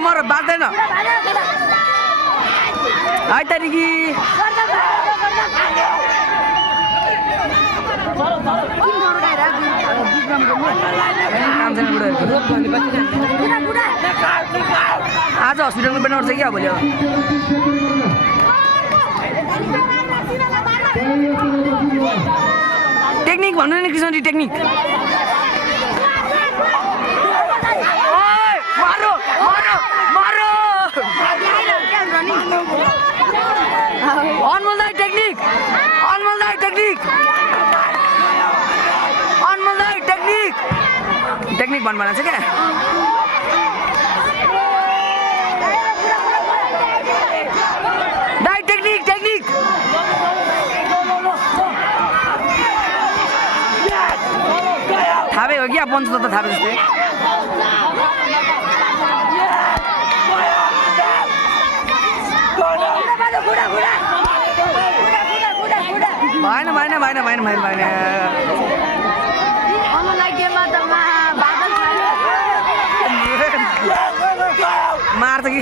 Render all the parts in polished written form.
मरो बाँच्दैन है तारिकी आज हस्पिटलमा पनि उठ्छ क्या भोलि अब टेक्निक भन्नु नि कृष्णजी टेक्निक अनमोलदाई टेक्निक अनमोलदाई टेक्निक अनमोलदाई टेक्निक टेक्निक भन्नु भनेको छ क्या दाई टेक्निक टेक्निक थाहा हो क्या पञ्च त थाहा जस्तै भएन मार्छ कि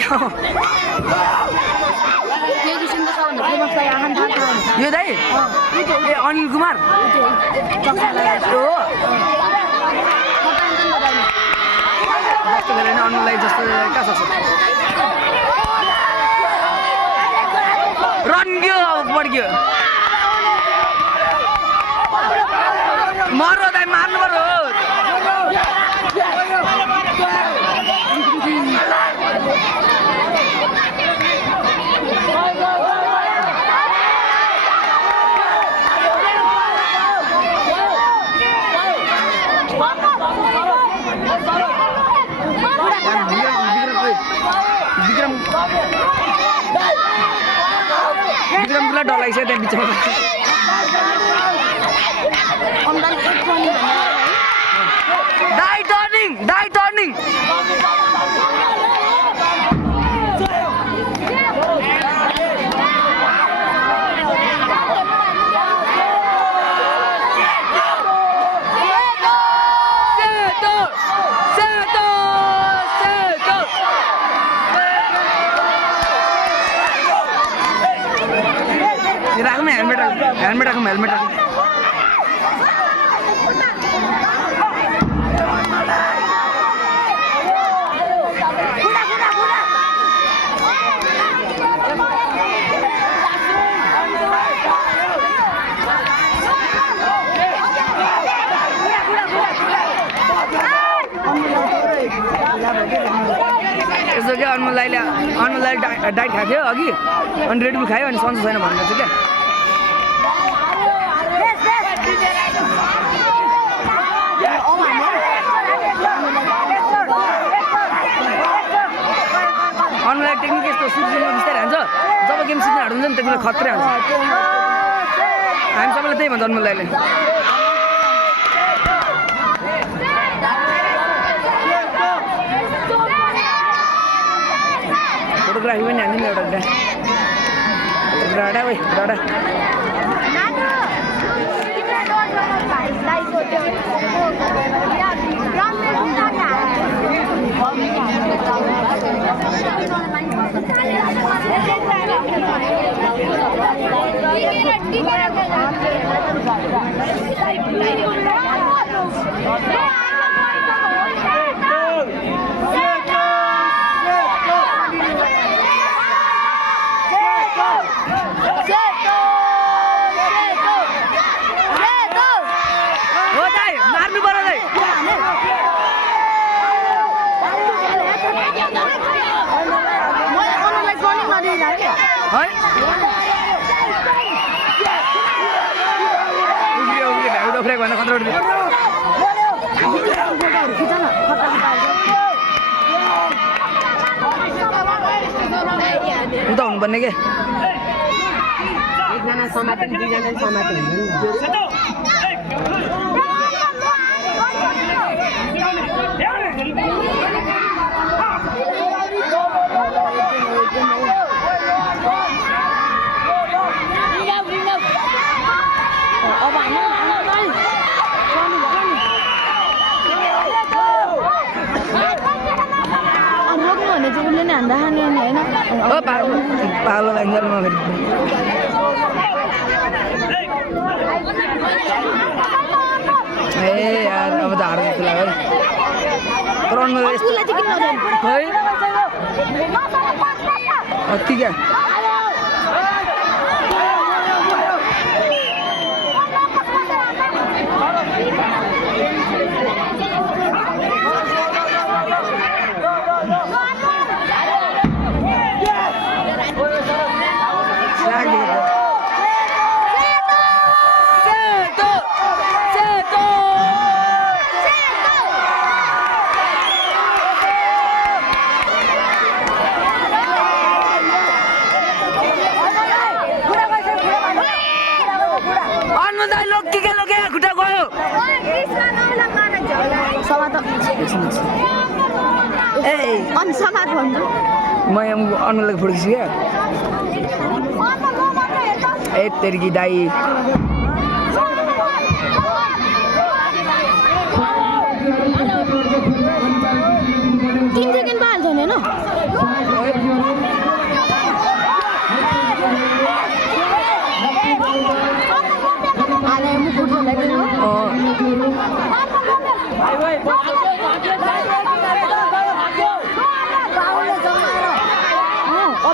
यो दाइ ए अनिल कुमार हो जस्तो गरेर अनुलाई जस्तो कहाँ सक्छ रन्ग्यो बढ्यो मरो दाइ मार्नु पर्यो विक्रम पुरा डर लाग्छ त्यहाँ बिचमा डाइ टर्निङ हेलमेट राखौँ हेलमेट राखौँ यसो क्या अनमोलदाईले डाइट खाएको थियो अघि अनि रेडबुल खायो अनि सन्चो छैन भन्नु चाहिँ क्या अनलाई टेक्निक यस्तो सुरुमा बिस्तारै हान्छ जब गेम सिक्न हाल्नुहुन्छ नि त्यतिबेला खत्रै हान्छ हामी सबैलाई त्यही भन्छ अनमोलदाईले फोटोग्राफी पनि हान्दिनँ एउटा डाडा ओइ डाडा है भ्याउ डफ्रेको भएन खतरा उता हुनुपर्ने के एकजना समातेन दुईजना समातेन पालो लाग्छ ए यार अब त हार जस्तो लाग्यो तर खै अति क्या म अनुलाई फुड्किछु क्या ए तेर्की दाई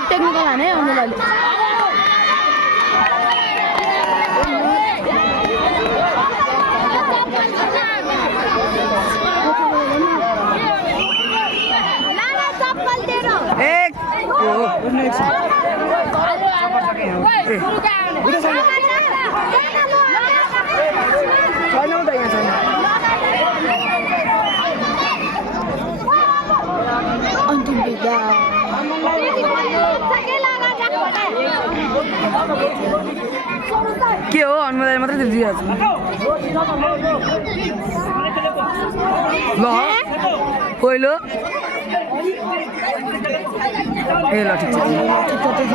टेक्निकल हाने अनुलाई अन्तिम बिदा के हो अनुलाई मात्रै दिइरहेको छु ल पहिलो ए ल ठिक छ